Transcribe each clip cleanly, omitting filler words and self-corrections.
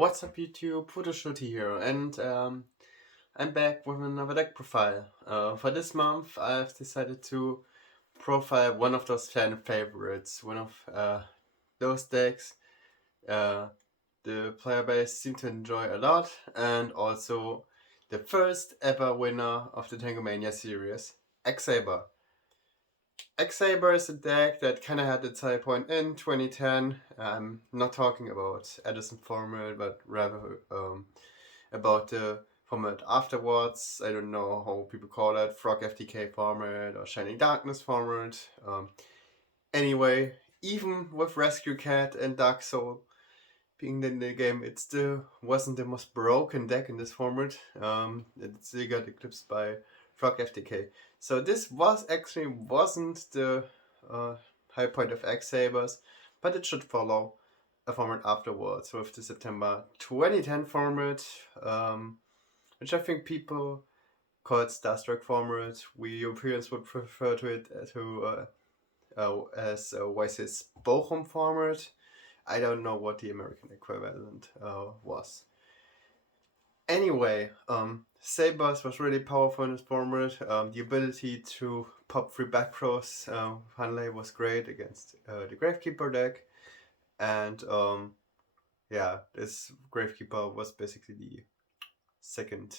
What's up YouTube, Shooty here, and I'm back with another deck profile. For this month I've decided to profile one of those fan favorites, one of those decks the player base seemed to enjoy a lot, and also the first ever winner of the Tangomania series, X-Saber. X-Saber is a deck that kind of had its high point in 2010. I'm not talking about Edison format, but rather about the format afterwards. I don't know how people call it, Frog FTK format or Shining Darkness format. Anyway, even with Rescue Cat and Dark Soul being in the game, it still wasn't the most broken deck in this format. It still got eclipsed by Frog FTK. So this wasn't the high point of X-Sabers, but it should follow a format afterwards with the September 2010 format, which I think people call it Starstruck format. We Europeans would refer to it as YC's Bochum format. I don't know what the American equivalent was. Anyway, Sabers was really powerful in this format. The ability to pop 3 back throws, Hanley was great against the Gravekeeper deck. And yeah, this Gravekeeper was basically the second,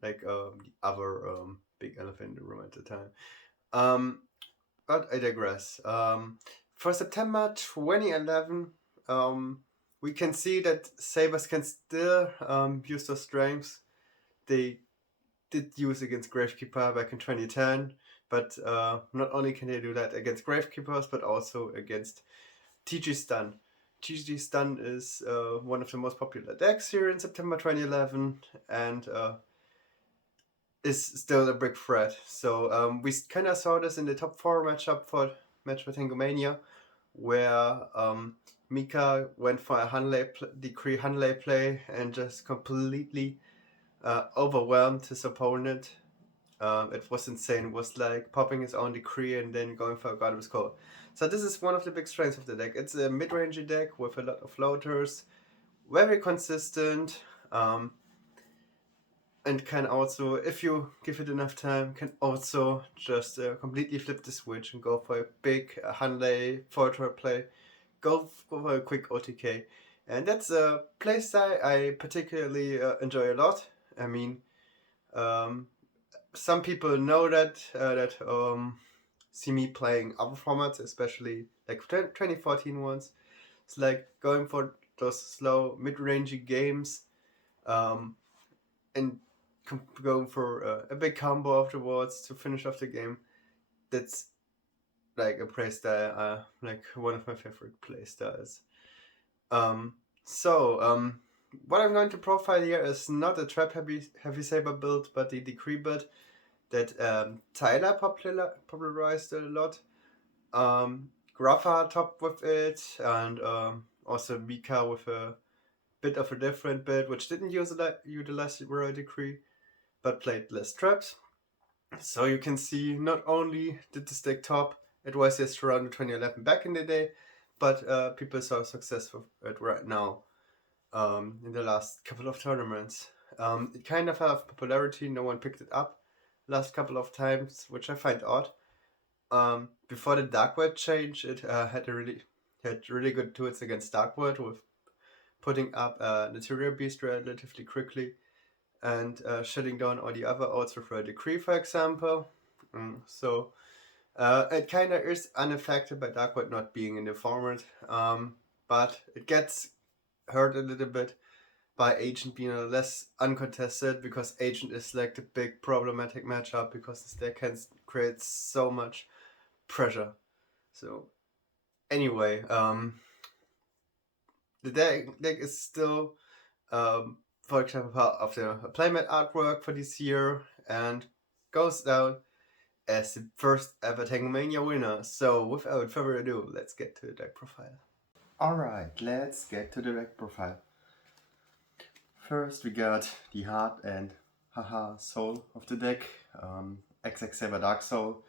the other big elephant in the room at the time. But I digress. For September 2011, we can see that Sabers can still use those strengths they did use against Gravekeeper back in 2010, but not only can they do that against Gravekeepers, but also against TG Stun. TG Stun is one of the most popular decks here in September 2011, and is still a big threat. So we kind of saw this in the top 4 matchup for Tangomania, where Mika went for a decree Hanley play and just completely overwhelmed his opponent. It was insane. It was like popping his own decree and then going for a Godless Call. So this is one of the big strengths of the deck. It's a mid-rangey deck with a lot of floaters, very consistent, and can also, if you give it enough time, can also just completely flip the switch and go for a big Hanley floater play. Go for a quick OTK. And that's a playstyle I particularly enjoy a lot. I mean, some people know that see me playing other formats, especially like 2014 ones. It's like going for those slow mid-rangey games, and going for a big combo afterwards to finish off the game. That's like a playstyle, like one of my favorite playstyles. What I'm going to profile here is not a trap heavy saber build, but the decree build that Tyler popularized a lot. Graffa topped with it, and also Mika with a bit of a different build, which didn't utilize the Royal Decree, but played less traps. So you can see not only did the deck top at YCS around 2011 back in the day, but people saw success with it right now in the last couple of tournaments. It kind of had popularity, no one picked it up last couple of times, which I find odd. Before the Dark World change, it had really good tools against Dark World with putting up Material Beast relatively quickly and shutting down all the other outs with a decree, for example. So it kind of is unaffected by Dark World not being in the format, but it gets hurt a little bit by Agent being less uncontested, because Agent is like the big problematic matchup because this deck can create so much pressure. So anyway, the deck is still, for example, part of the playmat artwork for this year and goes down as the first ever Tangomania winner. So without further ado, let's get to the deck profile. Alright, let's get to the deck profile. First we got the heart and soul of the deck, X-Saber Dark Soul.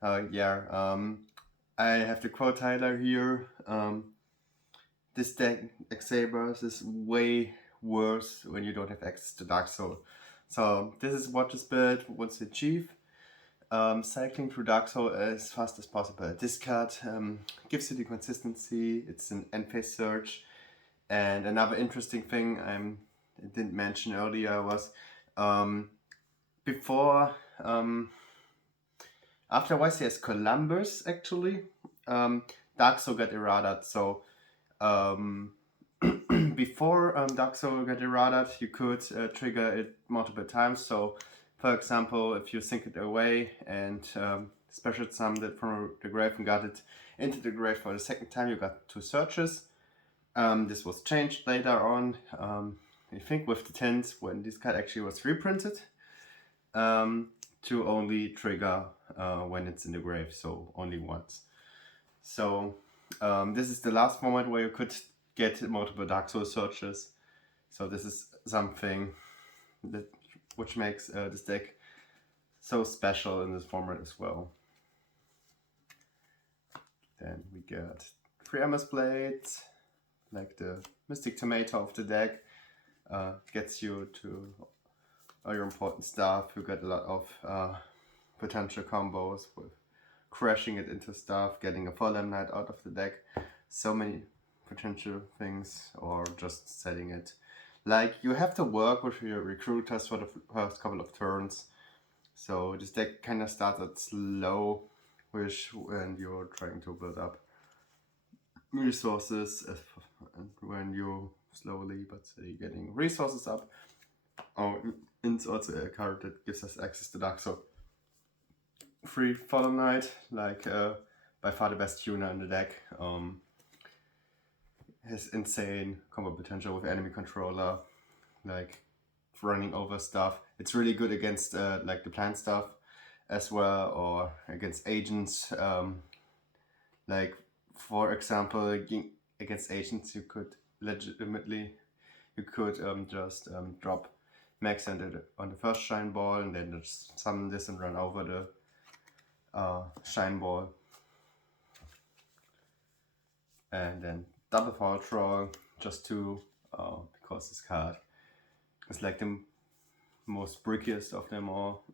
I have the quote Tyler here. this deck, X-Saber, is way worse when you don't have access to Dark Soul. So this is what this build wants to achieve. Cycling through Dark Soul as fast as possible. This card gives you the consistency, it's an end phase search. And another interesting thing I didn't mention earlier was before, after YCS Columbus actually, Dark Soul got errated. So before Dark Soul got errated, you could trigger it multiple times. So for example, if you sink it away and special summoned it from the grave and got it into the grave for the second time, you got 2 searches. This was changed later on, I think with the 10th, when this card actually was reprinted, to only trigger when it's in the grave, so only once. So this is the last format where you could get multiple Dark Soul searches. So this is something which makes this deck so special in this format as well. Then we got 3 MS Blades, like the Mystic Tomato of the deck. Gets you to all your important stuff. You get a lot of potential combos with crashing it into stuff, getting a Fallen Knight out of the deck. So many potential things, or just setting it. Like, you have to work with your recruiters for the first couple of turns. So this deck kind of started slow, when you're trying to build up resources, and when you slowly but steady getting resources up. Oh, and it's also a card that gives us access to Dark Soul. 3 Fallen Knight, like by far the best tuner in the deck. Has insane combo potential with enemy controller, like running over stuff. It's really good against like the plant stuff as well, or against agents. Like for example, against agents you could legitimately, just drop Max on the first Shine Ball and then just summon this and run over the Shine Ball. And then double Fall Troll, just to, because this card is like the most brickiest of them all.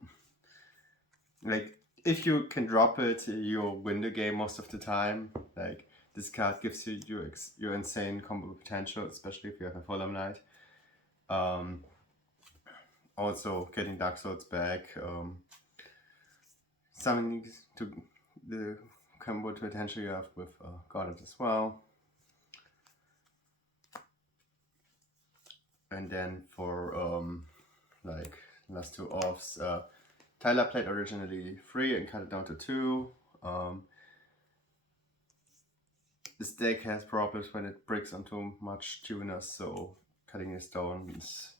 Like, if you can drop it, you'll win the game most of the time. Like, this card gives you your insane combo potential, especially if you have a Fallen Knight. Also, getting Dark Souls back, summoning to the combo potential you have with Goddess as well. And then for like last 2 offs, Tyler played originally 3 and cut it down to 2. This deck has problems when it breaks onto much tuners, so cutting it down is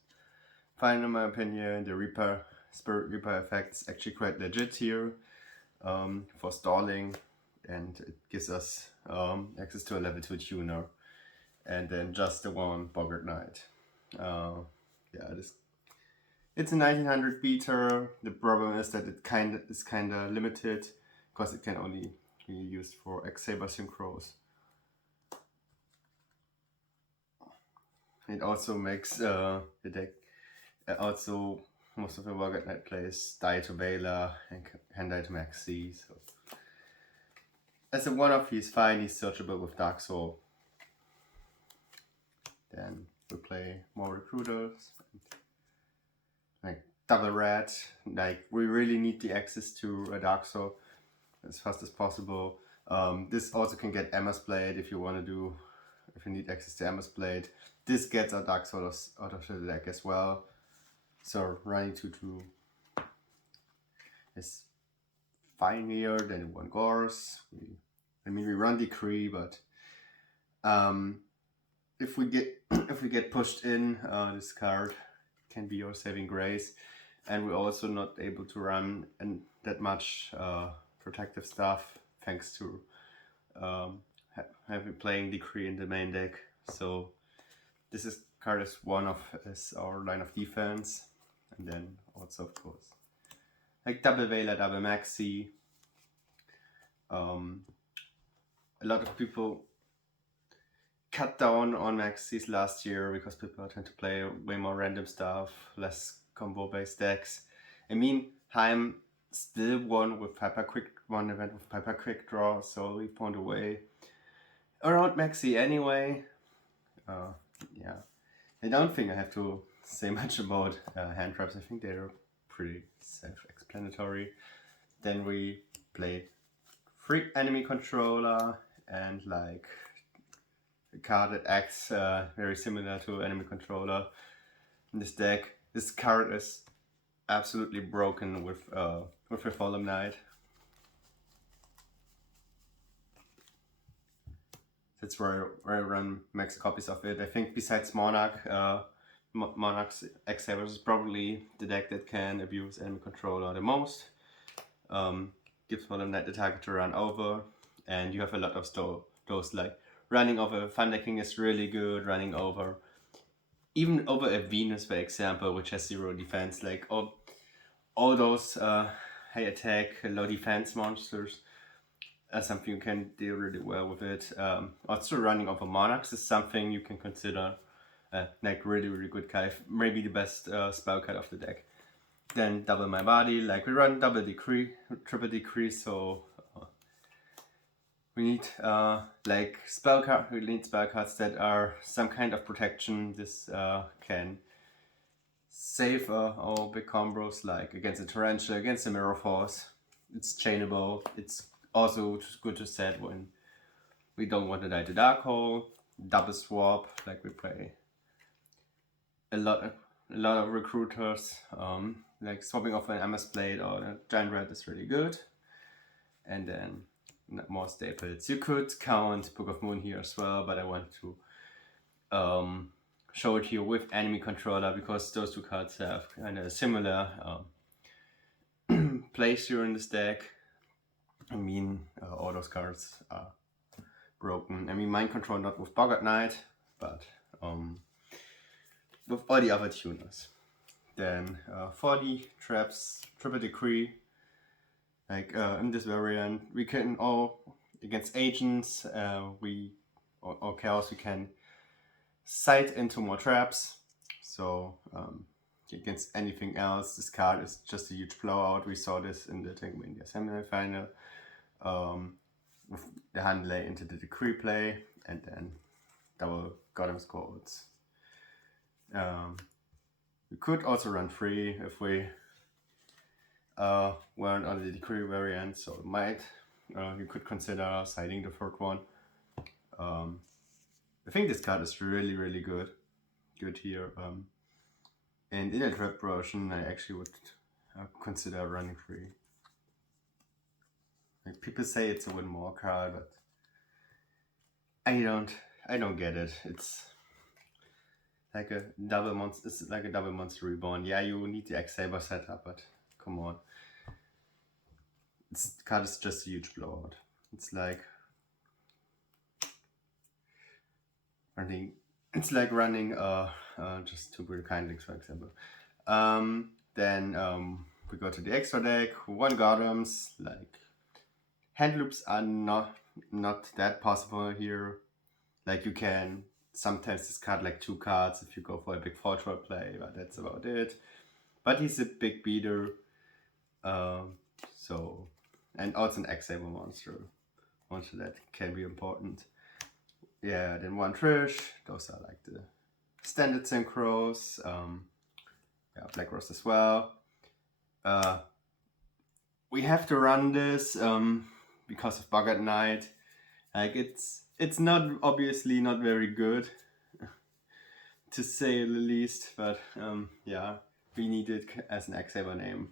fine in my opinion. The Spirit Reaper effect is actually quite legit here for stalling, and it gives us access to a level 2 tuner. And then just the 1 Boggart Knight. Yeah, it's a 1900 beater. The problem is that it is kinda limited because it can only be used for X-Saber synchros. It also makes the deck, also most of the Boggart Knight plays die to Vela and hand die to Maxi. So as a one-off, he's fine. He's searchable with Dark Soul. Then we play more recruiters, like double red. Like, we really need the access to a Dark Soul as fast as possible. This also can get MS Blade if you need access to MS Blade. This gets a Dark Soul out of the deck as well. So running 2/2 is fine here. Then 1 Gorse. We run Decree, but if we get pushed in, this card can be our saving grace, and we're also not able to run that much protective stuff thanks to having playing Decree in the main deck. So this card is our line of defense, and then also of course like double Vela, double Maxi. A lot of people cut down on maxis last year because people tend to play way more random stuff, less combo based decks. I mean, Heim still won with one event with Piper Quick Draw, so we found a way around maxi anyway. Yeah, I don't think I have to say much about hand traps. I think they're pretty self-explanatory. Then we play free enemy controller and like a card that acts very similar to enemy controller in this deck. This card is absolutely broken with Fallen Knight. That's where I run max copies of it. I think besides Monarch, Monarch's X-Saber is probably the deck that can abuse enemy controller the most. Gives Fallen Knight the target to run over, and you have a lot of those like running over Thunderking is really good, running over even over a Venus, for example, which has 0 defense, like all those high attack, low defense monsters. Something you can deal really well with it. Also running over Monarchs is something you can consider like really good card, maybe the best spell card of the deck. Then double my body, like we run double decree, triple decree, so we need like we need spell cards that are some kind of protection. This can save all big combos, like against the Tarantula, against the Mirror Force. It's chainable. It's also good to set when we don't want to die to Dark Hole. Double swap, like we play a lot of recruiters. Like swapping off an MS Blade or a Giant Rat is really good. And then more staples. You could count Book of Moon here as well, but I want to show it here with enemy controller because those two cards have kind of a similar place here in this deck. I mean, all those cards are broken. I mean, Mind Control not with Boggart Knight, but with all the other tuners. Then 40 traps, triple decree. Like in this variant, we can all against agents, or chaos, we can sight into more traps. So against anything else, this card is just a huge blowout. We saw this in the Tankamania semi-final with the Handley into the decree play, and then double Gotham Codes. We could also run free if we weren't on the decree variant, so it might you could consider siding the third one. I think this card is really good here. And in a trap version, I actually would consider running free. Like people say it's a win more card, but I don't get it. It's like a double monster. It's like a double monster reborn. Yeah, you need the X-Saber setup, but come on. This card is just a huge blowout. It's like running. It's like running just 2 Brutal Kindlings, for example. Then we go to the extra deck. 1 Gothams. Like hand loops are not that possible here. Like you can sometimes discard like 2 cards if you go for a big 4-drop play, but that's about it. But he's a big beater. So, and also an X-Saber monster that can be important. Yeah, then 1 Trish. Those are like the standard synchros. Yeah, Black Rose as well. We have to run this because of Boggart Knight. Like it's not obviously not very good to say the least, but yeah, we need it as an X-Saber name.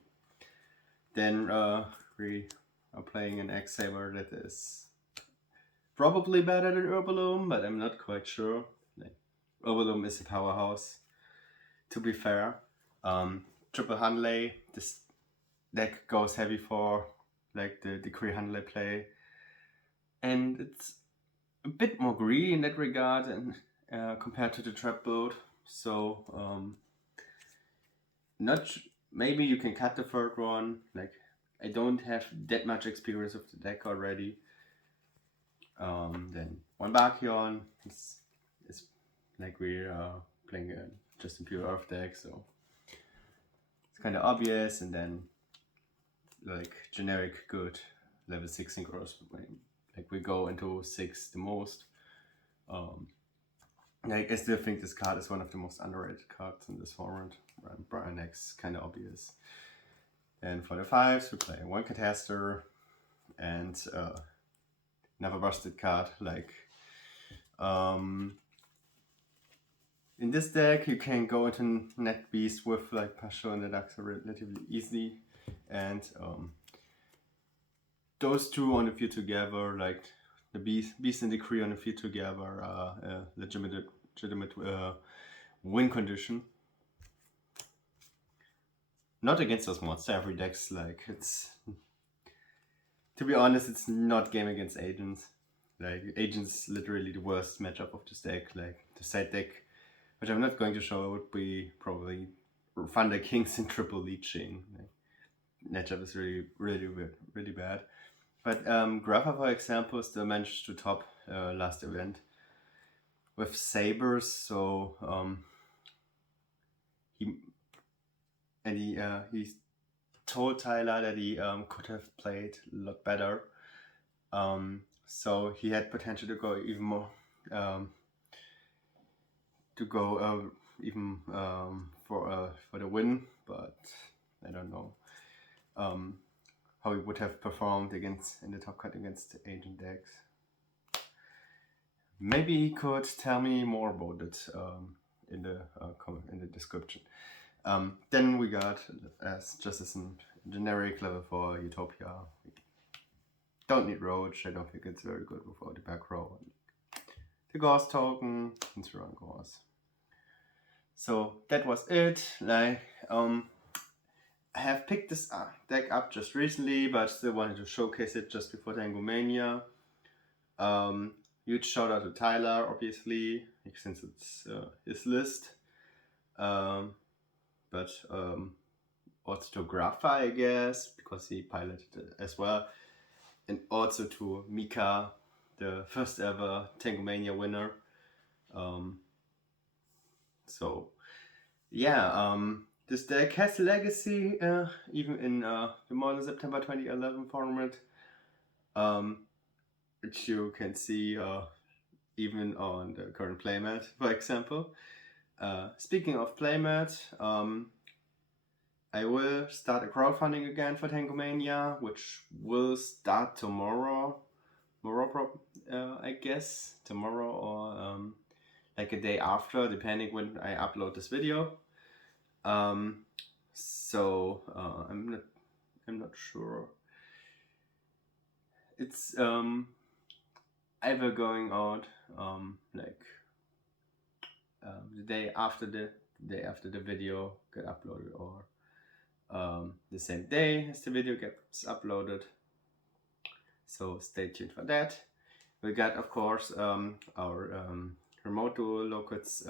Then we are playing an X-Saber that is probably better than Herbaloom, but I'm not quite sure. Like, Herbaloom is a powerhouse, to be fair. Triple Handley, this deck goes heavy for like the Decree Handley play, and it's a bit more greedy in that regard and compared to the trap build. So maybe you can cut the third one. Like I don't have that much experience with the deck already. Then 1 Barkion. It's like we're playing just a pure Earth deck, so it's kind of obvious. And then like generic good level 6 synchros, like we go into 6 the most. Like I still think this card is one of the most underrated cards in this format. Brian X, kind of obvious. And for the 5s, we play 1 Cataster and never busted card. Like in this deck, you can go into Net Beast with like Pasho and the Daxa relatively easily, and those two on the field together, like the Beast and the Decree on the field together, are a legitimate win condition. Not against those monster every decks, like it's, to be honest, it's not game against Agents. Like Agents literally the worst matchup of this deck. Like the side deck, which I'm not going to show, would be probably Thunder Kings and Triple Leeching. Like, matchup is really bad. But Grappa, for example, still managed to top last event with Sabers, so he told Tyler that he could have played a lot better. So he had potential to go even more, for the win, but I don't know how he would have performed in the top cut against Agent decks. Maybe he could tell me more about it in the comment in the description. Then we got just as a generic level 4 Utopia. We don't need Roach. I don't think it's very good without the back row. The Gauss token and surround Gauss. So that was it. Like I have picked this deck up just recently, but still wanted to showcase it just before Tango Mania. Huge shout out to Tyler, obviously, since it's his list. But also to Grappa, I guess, because he piloted it as well. And also to Mika, the first ever Tango Mania winner. So yeah, this deck has a legacy, even in the modern September 2011 format, which you can see even on the current playmat, for example. Speaking of playmat, I will start a crowdfunding again for Tango Mania, which will start tomorrow. I guess tomorrow or like a day after, depending when I upload this video. So I'm not sure. It's either going out like the day after the video get uploaded, or the same day as the video gets uploaded. So stay tuned for that. We got, of course, our remote dual locals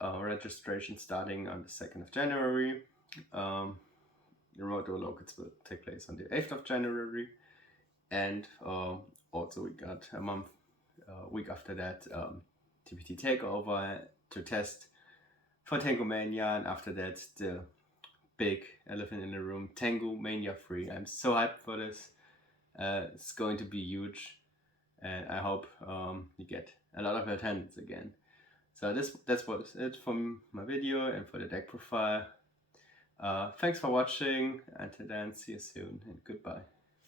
registration starting on the 2nd of January. The remote dual locals will take place on the 8th of January. And also we got a week after that, TPT takeover to test for Tango Mania, and after that the big elephant in the room, Tango Mania 3. I'm so hyped for this. It's going to be huge, and I hope you get a lot of attendance again. So that's what it from my video and for the deck profile. Thanks for watching. Until then, see you soon and goodbye.